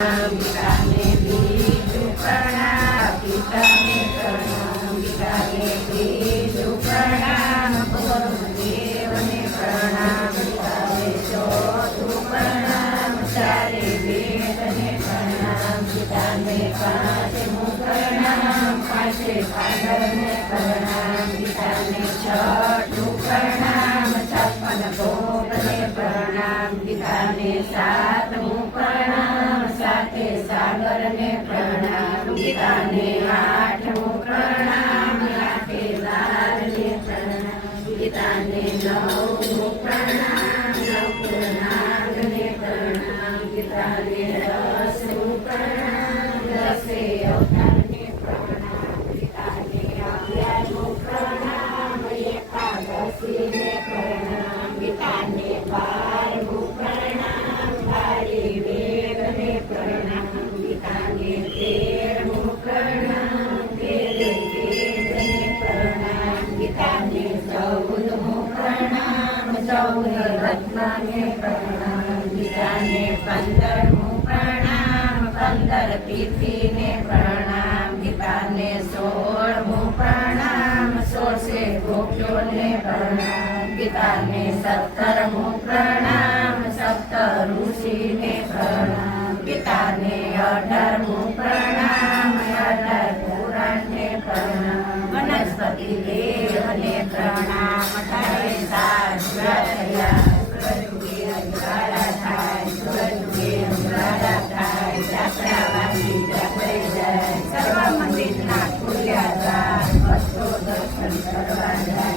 पिताने बीजु प्रणाम पिताने प्रणाम पिताने बीजु प्रणाम गुरुदेवने प्रणाम पिताने चौथु प्रणाम चारे वेदने प्रणाम पिताने पांचमु प्रणाम पांचे पांडवने प्रणाम पिताने छठु प्रणाम छप्पन भोगने प्रणाम पिताने सातमु प्रणाम साते सागर ने प्रणाम पिताने आठमु प्रणाम आठे लाल ने प्रणाम पिताने नवमु प्रणाम नव नाग ने प्रणाम पिताने दसमु प्रणाम दसे अवतार ने प्रणाम पिताने 11मु प्रणाम एकादशी ने प्रणाम पिताने 12मु प्रणाम 12 वेद ने प्रणाम पिताने 13मु प्रणाम 13 वेद ने प्रणाम पिताने 14मु प्रणाम 14 रत्न ने प्रणाम पिताने 15मु प्रणाम 15 तिथि ने प्रणाम पिताने 16मु प्रणाम 16 गोप्यों ने प्रणाम पिताने 17मु प्रणाम 17 ऋषि ने प्रणाम पिताने 18मु प्रणाम 18 पुराण ने प्रणाम वनस्पति देव ने प्रणाम 28 साधुया सुरजुगे अंगारा थाय सुरजुगे अंगारा थाय जात्रावासी जात्रे जाय सर्व मंदिर ना खुल्या जाय भक्तो दर्शन करवा जाय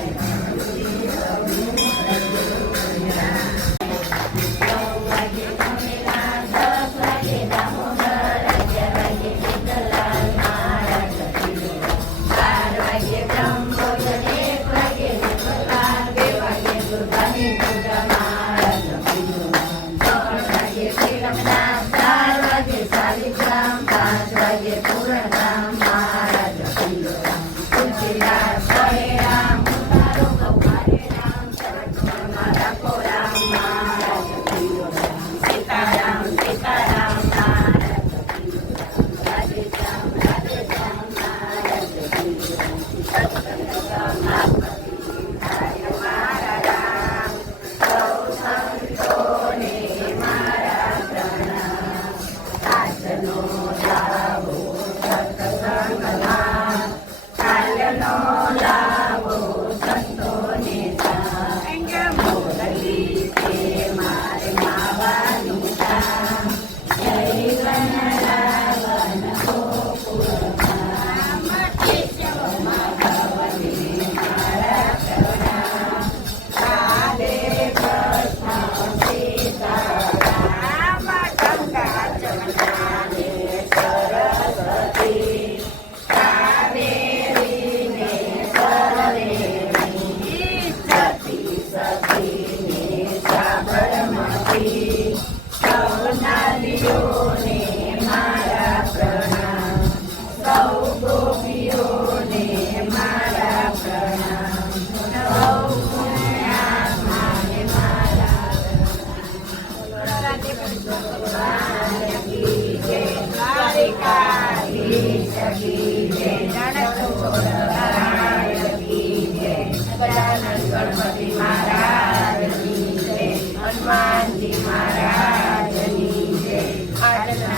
गणपति महाराज की जय हनुमान जी महाराज की जय आजना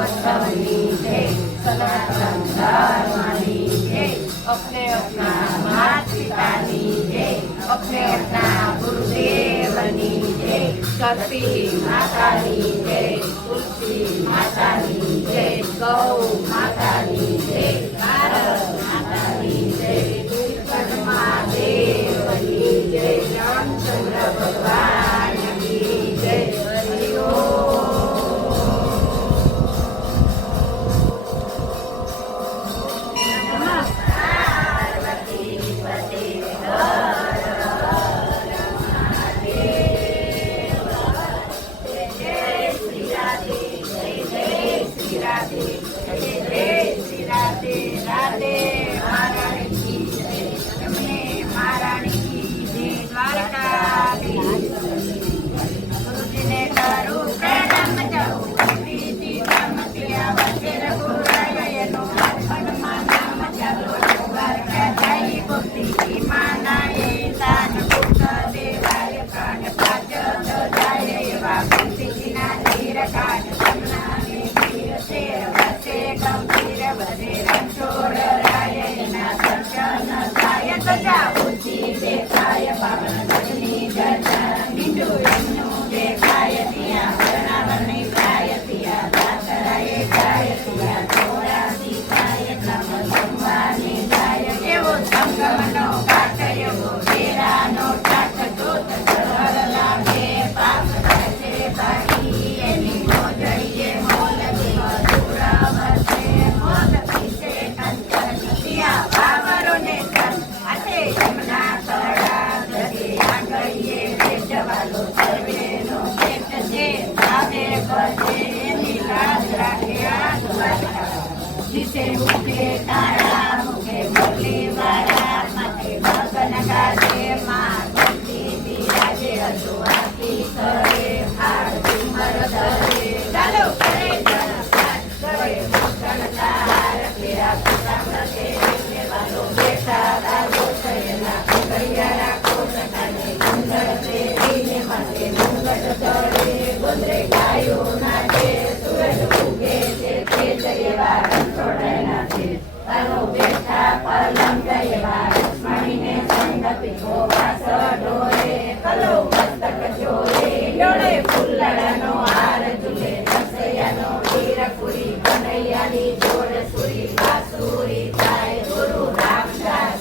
उत्सव की जय सनातन धर्म की जय अपने अपना माता पिता की जय अपने अपना गुरुदेव की जय शक्ति माता की जय तुलसी माता की जय गौ माता की जय भारत माता की जय महादेव की जय रामचंद्र भगवान की जय हरि पार्वती पते जय श्री राधे जय जय श्री राधे जय છે મુખે તારા મુખે મુરલી વાળા માથે મગન ગાજે માં ભક્તિ બિરાજે હજુ આરતી કરે આરતી મર ધરે ચાલો કરે જનપાત કરે મુખન તાર તેરા પિતા પ્રતે વાલો બેઠા રાજો થયેલા કૈયા રાખો સકાને સુંદર તેરીને માથે મુંગટ ચડે ગોંદરે ગાયો નાચે સૂરજ ઉગે છે તે જયવા રણછોડના છે તારો બેઠા પલંગ જયવા રસમણીને સંગ પીઠો વાસ ડોરે કલો મસ્તક જોરે ડોળે ફૂલડાનો હાર ઝૂલે રસૈયાનો વીરપુરી કનૈયાની જોડ સુરી બાસુરી થાય ગુરુ રામદાસ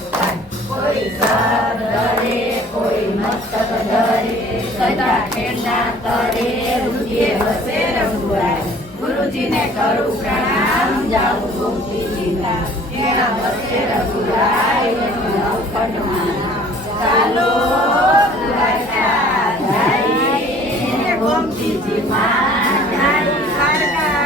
કોઈ સર ધરે કોઈ મસ્તક ધરે સદા ખેડના તરે રુધિરે વસે રઘુરાય ગુરુજીને કરું પ્રણામ જાઉં ગોમતીજીના એના વસે રઘુરાય નવકણમાં ચાલો દ્વારકા જય ગોમતીજી માં જય દ્વારકા